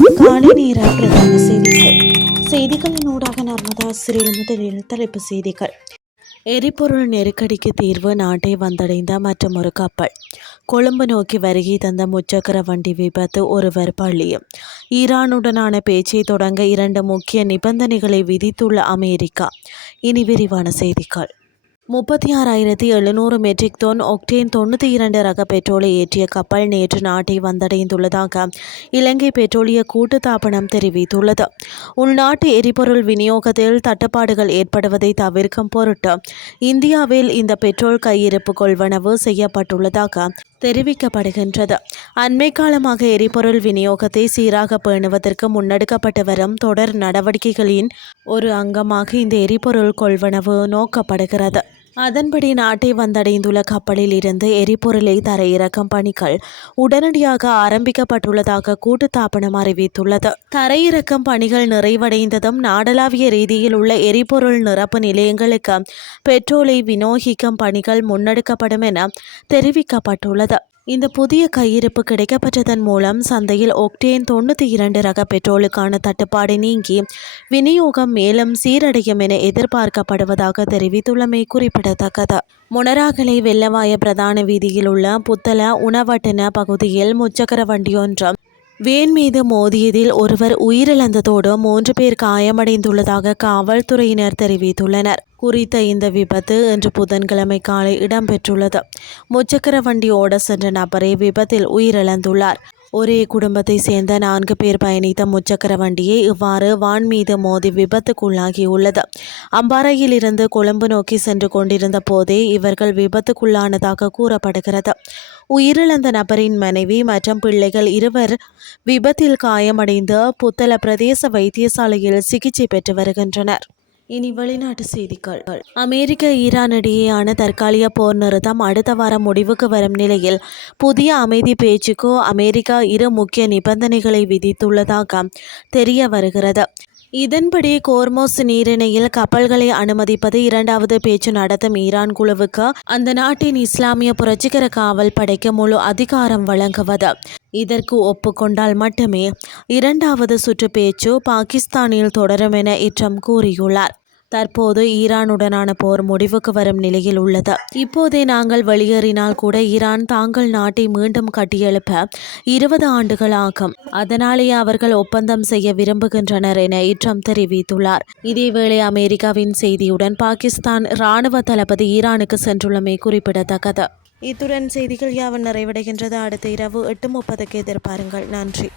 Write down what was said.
காலை நேர பிரதான செய்திகளின் ஊடாக நர்மதா சிறில் முதலில் தலைப்பு செய்திகள். எரிபொருள் நெருக்கடிக்கு தீர்வு, நாட்டை வந்தடைந்த மற்றொரு கப்பல். கொழும்பு நோக்கி வருகை தந்த முச்சக்கர வண்டி விபத்து, ஒருவர் பலி. ஈரானுடனான பேச்சை தொடங்க 2 முக்கிய நிபந்தனைகளை விதித்துள்ள அமெரிக்கா. இனி விரிவான செய்திகள். 36,700 மெட்ரிக் டன் ஒக்டேன் 92 ரக பெட்ரோலை ஏற்றிய கப்பல் நேற்று நாட்டை வந்தடைந்துள்ளதாக இலங்கை பெட்ரோலிய கூட்டுத்தாபனம் தெரிவித்துள்ளது. உள்நாட்டு எரிபொருள் விநியோகத்தில் தட்டுப்பாடுகள் ஏற்படுவதை தவிர்க்கும் பொருட்டு இந்தியாவில் இந்த பெட்ரோல் கையிருப்பு கொள்வனவு செய்யப்பட்டுள்ளதாக தெரிவிக்கப்படுகின்றது. அண்மை காலமாக எரிபொருள் விநியோகத்தை சீராக பேணுவதற்கு முன்னெடுக்கப்பட்டு வரும் தொடர் நடவடிக்கைகளின் ஒரு அங்கமாக இந்த எரிபொருள் கொள்வனவு நோக்கப்படுகிறது. அதன்படி நாட்டை வந்தடைந்துள்ள கப்பலில் இருந்து எரிபொருளை தரையிறக்கும் பணிகள் உடனடியாக ஆரம்பிக்கப்பட்டுள்ளதாக கூட்டுத்தாபனம் அறிவித்துள்ளது. தரையிறக்கும் பணிகள் நிறைவடைந்ததும் நாடளாவிய ரீதியில் உள்ள எரிபொருள் நிரப்பு நிலையங்களுக்கு பெட்ரோலை விநியோகிக்கும் பணிகள் முன்னெடுக்கப்படும் என தெரிவிக்கப்பட்டுள்ளது. இந்த புதிய கையிருப்பு கிடைக்கப்பட்டதன் மூலம் சந்தையில் ஒக்டேன் 92 ரக பெட்ரோலுக்கான தட்டுப்பாடு நீங்கி விநியோகம் மேலும் சீரடையும் என எதிர்பார்க்கப்படுவதாக தெரிவித்துள்ளமை குறிப்பிடத்தக்கது. முனராகலை வெள்ளவாய பிரதான வீதியில் உள்ள புத்தள உணவட்டன பகுதியில் முச்சக்கர வண்டியொன்று வேன் மீது மோதியதில் ஒருவர் உயிரிழந்ததோடு 3 பேர் காயமடைந்துள்ளதாக காவல்துறையினர் தெரிவித்துள்ளனர். குறித்த இந்த விபத்து இன்று புதன்கிழமை காலை இடம்பெற்றுள்ளது. முச்சக்கர வண்டி ஓட சென்ற நபரே விபத்தில் உயிரிழந்துள்ளார். ஒரே குடும்பத்தை சேர்ந்த 4 பேர் பயணித்த முச்சக்கர வண்டியை இவ்வாறு வான் மீது மோதி விபத்துக்குள்ளாகியுள்ளது. அம்பாறையில் இருந்து கொழும்பு நோக்கி சென்று கொண்டிருந்த போதே இவர்கள் விபத்துக்குள்ளானதாக கூறப்படுகிறது. உயிரிழந்த நபரின் மனைவி மற்றும் பிள்ளைகள் 2 விபத்தில் காயமடைந்து புத்தள பிரதேச வைத்தியசாலையில் சிகிச்சை பெற்று வருகின்றனர். இனி வெளிநாட்டு செய்திகள். அமெரிக்க ஈரான் இடையேயான தற்காலிக போர் நிறுத்தம் அடுத்த வாரம் முடிவுக்கு வரும் நிலையில் புதிய அமைதி பேச்சுக்கு அமெரிக்கா 2 முக்கிய நிபந்தனைகளை விதித்துள்ளதாக தெரிய வருகிறது. இதன்படி கோர்மோஸ் நீரிணையில் கப்பல்களை அனுமதிப்பது, 2வது பேச்சு நடத்தும் ஈரான் குழுவுக்கு அந்த நாட்டின் இஸ்லாமிய புரட்சிகர காவல் படைக்கு முழு அதிகாரம் வழங்குவது. இதற்கு ஒப்புக்கொண்டால் மட்டுமே 2வது சுற்று பேச்சு பாகிஸ்தானில் தொடரும் என ட்ரம்ப் கூறியுள்ளார். தற்போது ஈரானுடனான போர் முடிவுக்கு வரும் நிலையில் உள்ளது. இப்போதே நாங்கள் வெளியேறினால் கூட ஈரான் தாங்கள் நாட்டை மீண்டும் கட்டியெழுப்ப 20 ஆண்டுகள் ஆகும். அதனாலேயே அவர்கள் ஒப்பந்தம் செய்ய விரும்புகின்றனர் என ட்ரம்ப் தெரிவித்துள்ளார். இதேவேளை அமெரிக்காவின் செய்தியுடன் பாகிஸ்தான் இராணுவ தளபதி ஈரானுக்கு சென்றுள்ளமை குறிப்பிடத்தக்கது. இத்துடன் செய்திகள் யாவும் நிறைவடைகின்றது. அடுத்த இரவு 8:30க்கு எதிர்பாருங்கள். நன்றி.